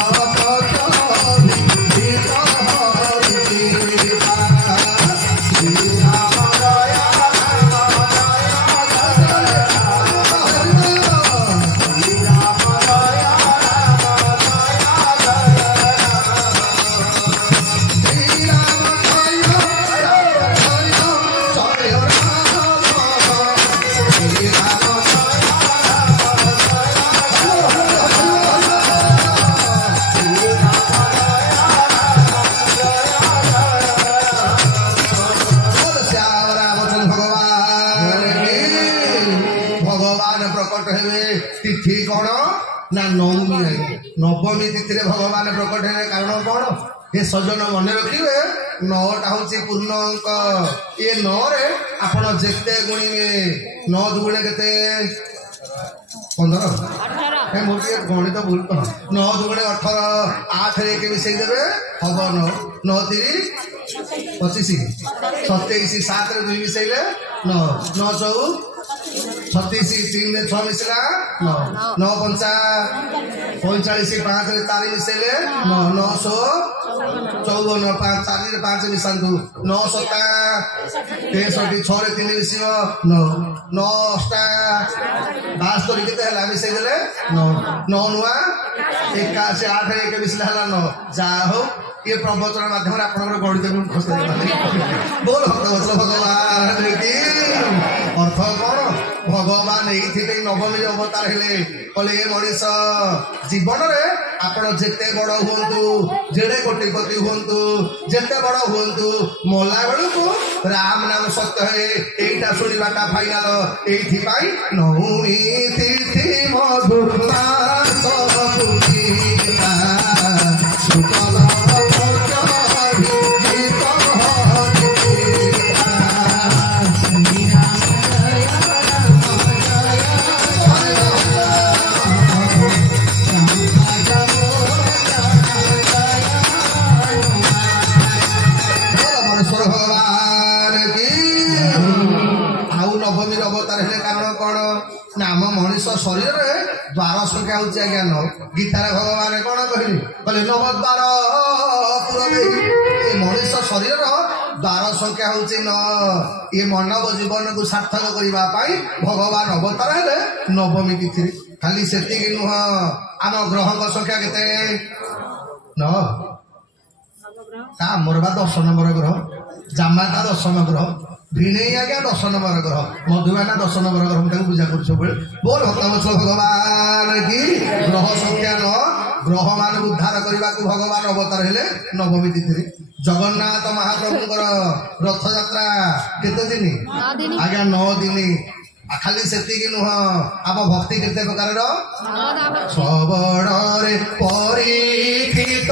पटवी तिथि कौन ना नवमी नवमी तिथि भगवान प्रकट है कारण कौन ये सजन मन रखिए 9टा हूँ पूर्ण अंक ये 9 रे आपण जेते गुणिबे 9 दुगुणे केते 15 मोटे गणित भूल 9 दुगुणे 18 8 रे के मिसई देबे हबो 9 3 25 27 7 रे 2 मिसईले 9 9 14 36 3 रे 6 मिसला 9 9 5 45 5 रे 4 मिसले 9 900 54 5 4 रे 5 मिसंतु 9 7 63 6 रे 3 मिसियो 9 9 72 केते हला मिसई देले 9 9 नुआ 81 8 रे 1 मिसला हला 9 जा हो ये प्रवचन माध्यम आपन गणित बोल भगवान की अर्थ कौन भगवान ये नवमी अवतार हेले कहले ये मनीष जीवन में आपण जेते बड़ हूँ जेडे कोटिपति हूँ जेते बड़ हूँ मला बेलू राम नाम सत्य है यहीटा शुणाटा फाइनाल ये नौमी तिथि मधुरा नाम मनीष शरीर द्वार संख्या हूँ आज्ञा 9 गीतार भगवान कौन कहली कहले 9 द्वार मनीष शरीर द्वार संख्या हूँ 9 ये मानव जीवन को सार्थक करने भगवान अवतार हेले नवमी तिथि खाली से नुह आम ग्रह संख्या केते 9 मोर 10 नंबर ग्रह जामाता 10 नंबर ग्रह भिणे आज्ञा 10 नंबर ग्रह मधुबाना 10 नंबर ग्रह पूजा कर बोल भक्तवत्सल भगवान की ग्रह संख्या 9 ग्रह मान उद्धार करने को भगवान अवतार हेले नवमी तिथि जगन्नाथ महाप्रभुଙ୍କର रथ यात्रा केते दिन आज्ञा 9 दिन खाली सेतिकी नुह आम भक्ति केते प्रकार सबड़े परीक्षित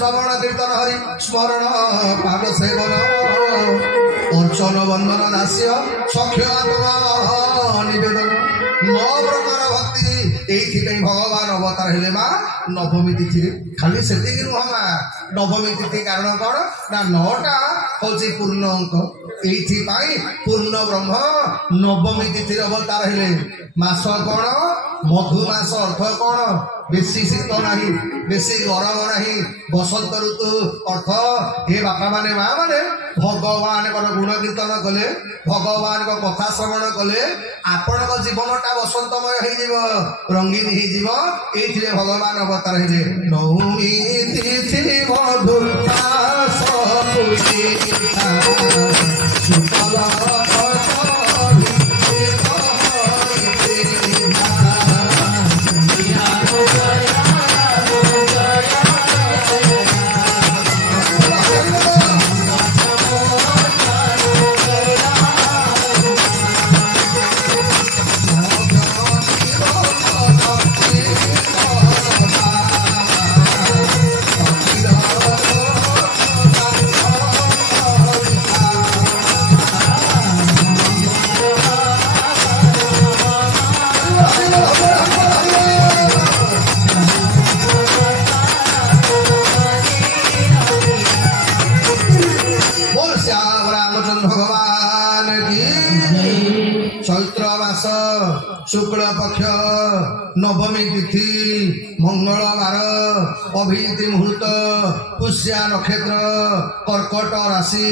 শ্রবণ কীর্তন হরি স্মরণ পাদ সেবন অর্চন বন্দন দাস্য সখ্য আত্মা নিবেদন 9 প্রকার ভক্তি এইথিপাই ভগবান অবতার হেলে মা নবমী তিথি খালি সেତିকি নুহ মা নবমী তিথি কারণ কଣ না 9টা হচ্ছে পূর্ণ অঙ্ক এইথিপাই পূর্ণ ব্রহ্ম নবমী তিথির অবতার হেলে মাস কଣ মধু মাস অর্থ কଣ বেশি শীত ନାହିଁ বেশি গরম ନାହିଁ বসন্ত ঋতু অর্ଥ हे ବାପା ମାନେ ମା ମାନେ ଭଗବାନଙ୍କର ଗୁଣ କୀର୍ତ୍ତନ କଲେ ଭଗବାନଙ୍କ କଥା ଶ୍ରବଣ କଲେ ଆପଣଙ୍କ ଜୀବନଟା ବସନ୍ତମୟ ହେଇଯିବ ରଙ୍ଗୀନ ହେଇଯିବ ଏଇଥିରେ ଭଗବାନ ଅବତାର ହେଲେ ନୌମୀ ତିଥି ମଧୁ ମାସ शुक्ल पक्ष नवमी तिथि मंगलवार अभिजित मुहूर्त पुष्या नक्षत्र कर्कट राशि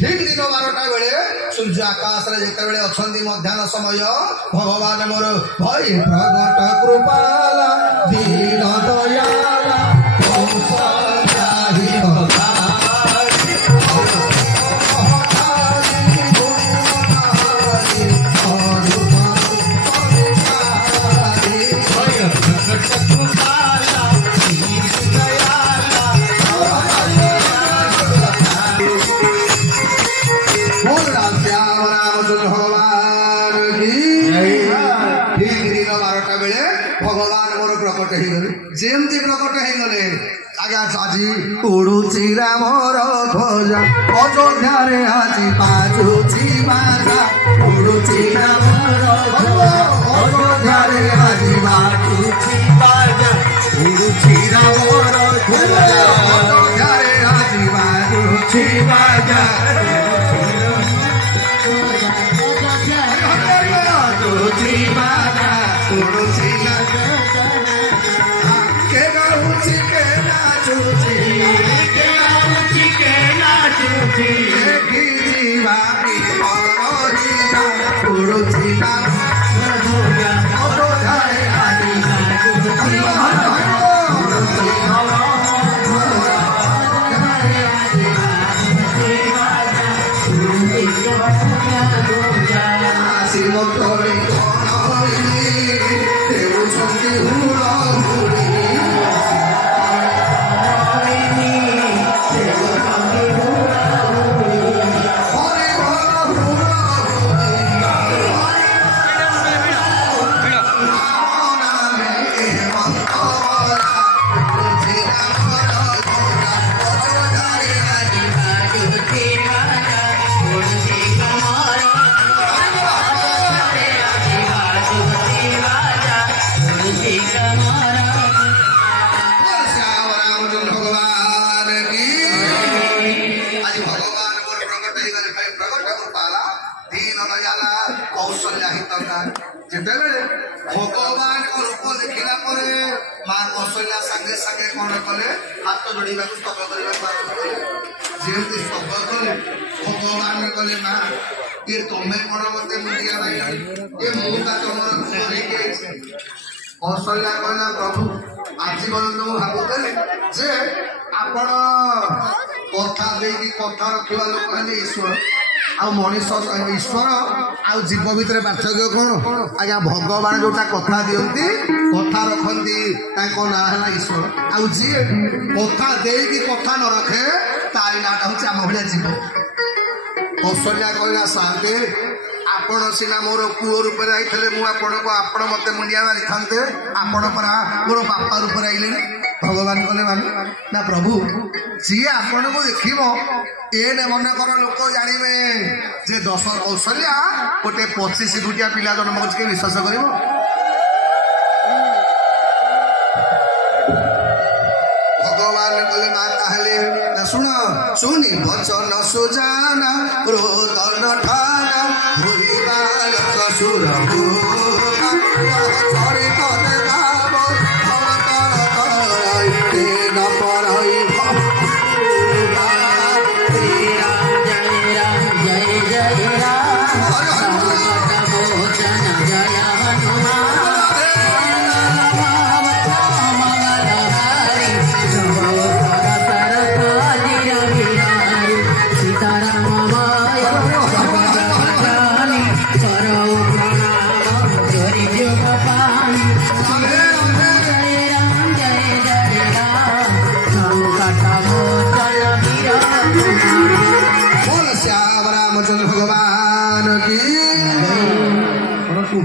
ठीक दिन 12टा बेले सूर्य आकाश जिते अच्छा मध्याह्न समय भगवान मोर भय प्रगट कृपाला दीन दयाला जेमती प्रकट होगले आज्ञा आज उड़ुची रामर ध्वजा अयोध्या रे आज बाजुची बाजा उड़ुची रामर ध्वजा अयोध्या रे आज बाजुची बाजा उड़ुची रामर ध्वजा अयोध्या रे आज बाजुची बाजा उड़ुची बाजा उड़ुची भगवान रूप देखला माँ कौशल्या सागे सागे कौन कले हाथ जोड़ा स्तब करते स्तब कले भगवान कले माँ ये तुम्हें कौन मत मुंडिया ये मुहूर्त तुम कौशल्या कहला प्रभु आज पर्यटन मुझे भावुली जे आपण कथा देकी कथा रखा लोक है ईश्वर आ मनीष ईश्वर आ जीव भितर पार्थक्य कौन आज्ञा भगवान जोटा कथा दियंती कथा रखती ना है ईश्वर आ जी कथा देकी कथा न रखे तारी नाटा हूँ आम भाया जीव कौशल्या कहला शांति आपण सीना मोर पुओ रूप आई मुझे आपण मत मुंडिया मारी था आपण परा मोर बापा रूप आईले भगवान कहले मान ना प्रभु जी आपण को देखिबो एने मने कर लोक जानिबे जे 10 कौशल्या गोटे 25 गुटिया पिला जन्म करछ के विश्वास करिवो भगवान कहले मा कहले ना सुनी वचन सुजाना रोदन ठाना होइबा कसुर हो करे करे गाबो ना परई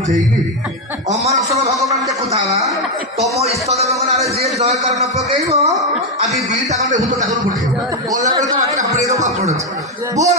अमर सब भगवान देखुता तुम इष्ट देव जी जय कर न पकड़ आज 2टा खंडे भूत ठाकुर पठे बोला बेल तो हाथ पड़े पड़े बोल